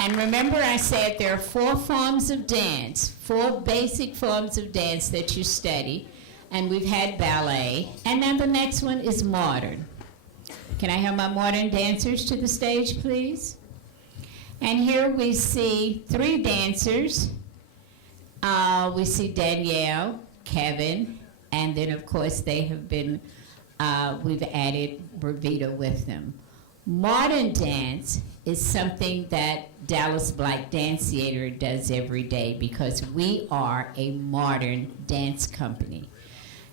And remember I said there are 4 forms of dance, 4 basic forms of dance that you study. And we've had ballet. And now the next one is modern. Can I have my modern dancers to the stage, please? And here we see 3 dancers. We see Danielle, Kevin, and then of course they have been, we've added Bravita with them. Modern dance is something that Dallas Black Dance Theater does every day because we are a modern dance company.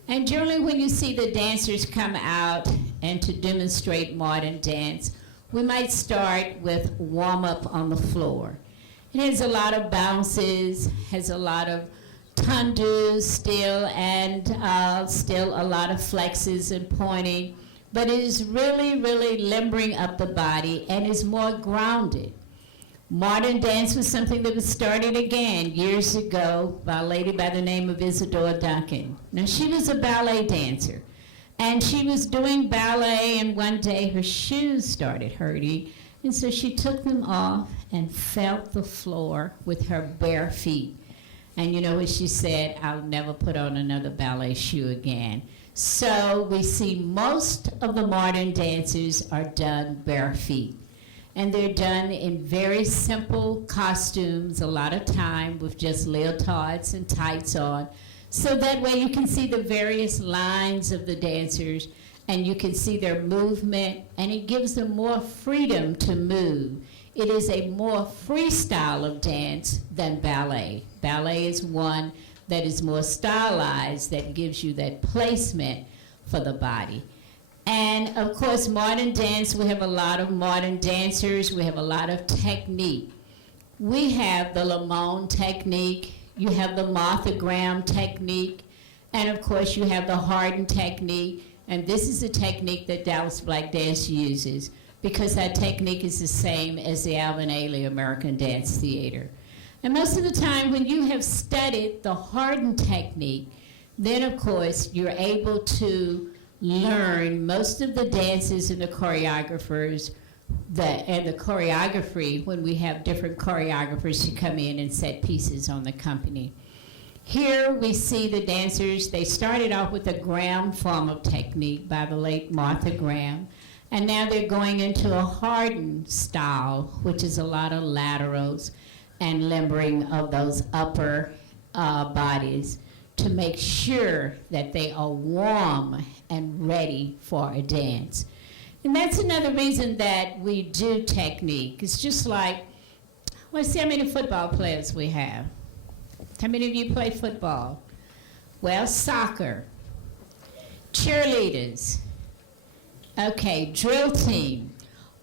And generally when you see the dancers come out and to demonstrate modern dance, we might start with warm-up on the floor. It has a lot of bounces, has a lot of tendus still, and still a lot of flexes and pointing, but it is really, really limbering up the body and is more grounded. Modern dance was something that was started again years ago by a lady by the name of Isadora Duncan. Now she was a ballet dancer, and she was doing ballet, and one day her shoes started hurting, and so she took them off and felt the floor with her bare feet. And you know what she said? I'll never put on another ballet shoe again. So we see most of the modern dancers are done bare feet. And they're done in very simple costumes, a lot of time with just leotards and tights on. So that way you can see the various lines of the dancers and you can see their movement, and it gives them more freedom to move. It is a more freestyle of dance than ballet. Ballet is one that is more stylized, that gives you that placement for the body. And of course, modern dance, we have a lot of modern dancers. We have a lot of technique. We have the Lamone technique. You have the Martha Graham technique. And of course, you have the Hardin technique. And this is a technique that Dallas Black Dance uses because that technique is the same as the Alvin Ailey American Dance Theater. And most of the time, when you have studied the Hardin technique, then of course, you're able to learn most of the dances and the choreographers and the choreography when we have different choreographers to come in and set pieces on the company. Here we see the dancers, they started off with a Graham form of technique by the late Martha Graham, and now they're going into a Hardin style, which is a lot of laterals and limbering of those upper bodies to make sure that they are warm and ready for a dance. And that's another reason that we do technique. It's just like, let's see how many football players we have. How many of you play football? Well, soccer, cheerleaders, okay, drill team,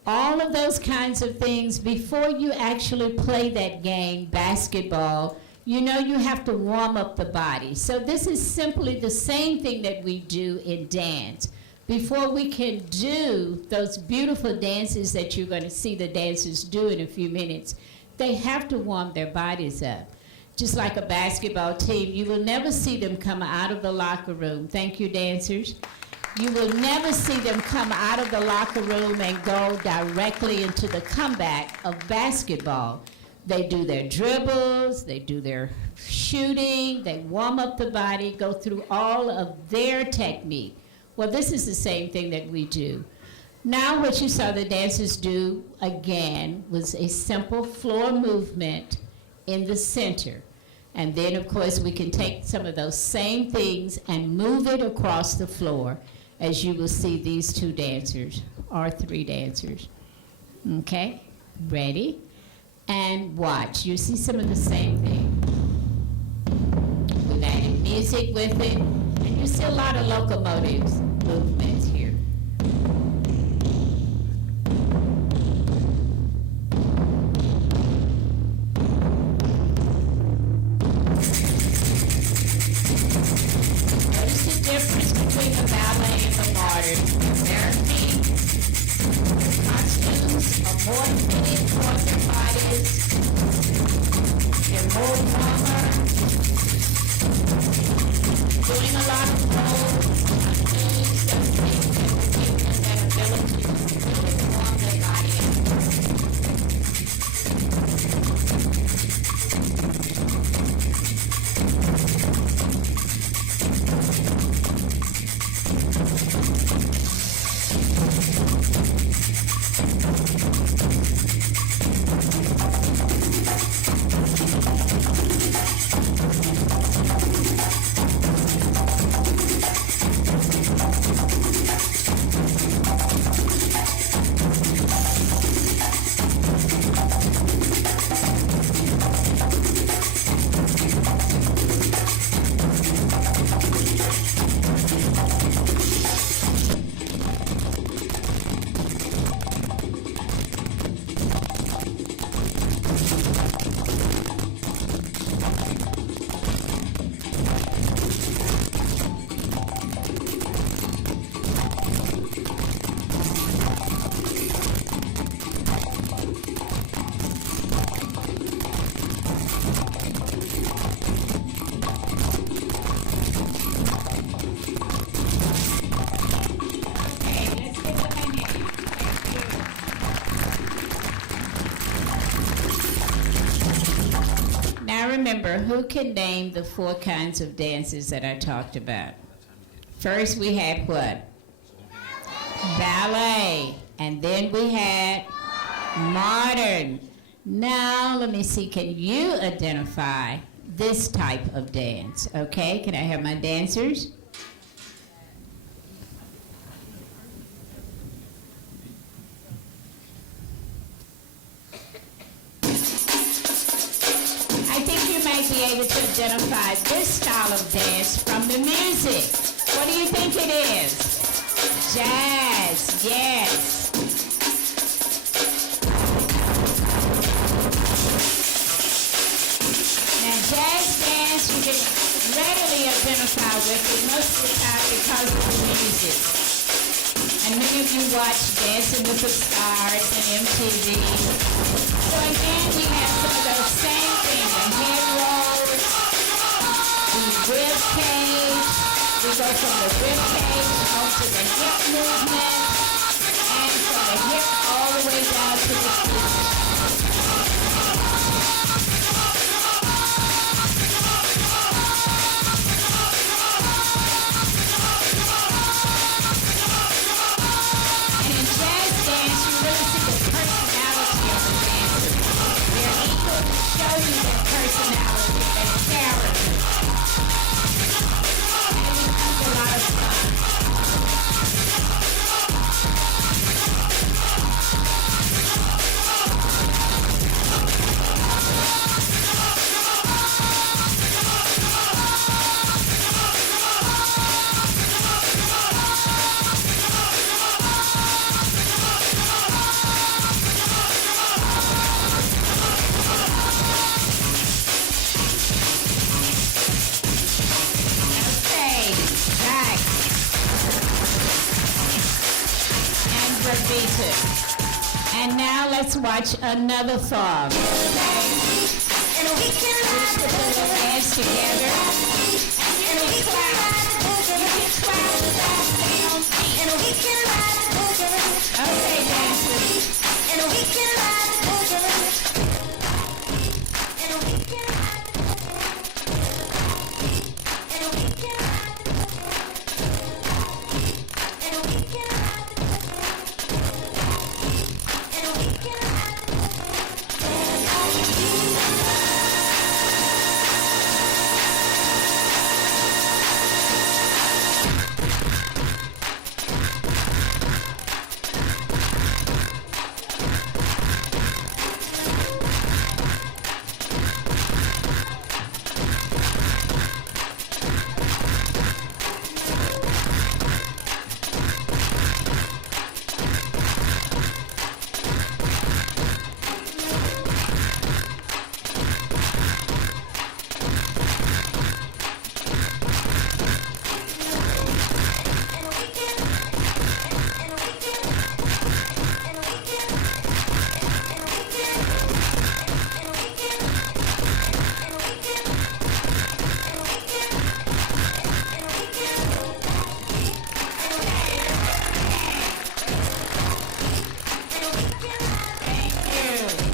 all of those kinds of things. Before you actually play that game, basketball, you know you have to warm up the body. So this is simply the same thing that we do in dance. Before we can do those beautiful dances that you're going to see the dancers do in a few minutes, they have to warm their bodies up. Just like a basketball team, you will never see them come out of the locker room. Thank you, dancers. You will never see them come out of the locker room and go directly into the comeback of basketball. They do their dribbles, they do their shooting, they warm up the body, go through all of their technique. Well, this is the same thing that we do. Now what you saw the dancers do, again, was a simple floor movement in the center. And then, of course, we can take some of those same things and move it across the floor, as you will see these 2 dancers, or 3 dancers. Okay, ready? And watch. You see some of the same thing. We've added music with it, and you see a lot of locomotives movements here. Notice the difference between the ballet and the modern. Their feet, costumes are more fitted for their bodies. They're more warmer. Doing a lot of roll, moves, those things that will give them that ability to really warm their body up. remember, who can name the 4 kinds of dances that I talked about? First we had what? Ballet. And then we had modern. Now, let me see, can you identify this type of dance? Okay, can I have my dancers? I think you might be able to identify this style of dance from the music. What do you think it is? Jazz, yes. Now, jazz dance you can readily identify with it most of the time because of the music. And many of you watch Dancing with the Stars and MTV. So again, we have some of those same things, the head rolls, the rib cage. We go from the rib cage onto the hip movement, and from the hip all the way down to the feet. And in jazz dance, you really see the personality of the dancer. They're equal to show you their personality, their character. And it becomes a lot of fun. Okay, back. And Bravita. And now let's watch another song. And we can put the hands together. And you can clap. You can clap. And we can ride. Okay, dancers. And we can ride. And we can ride. And we can ride. And we can ride. And we can Thank you.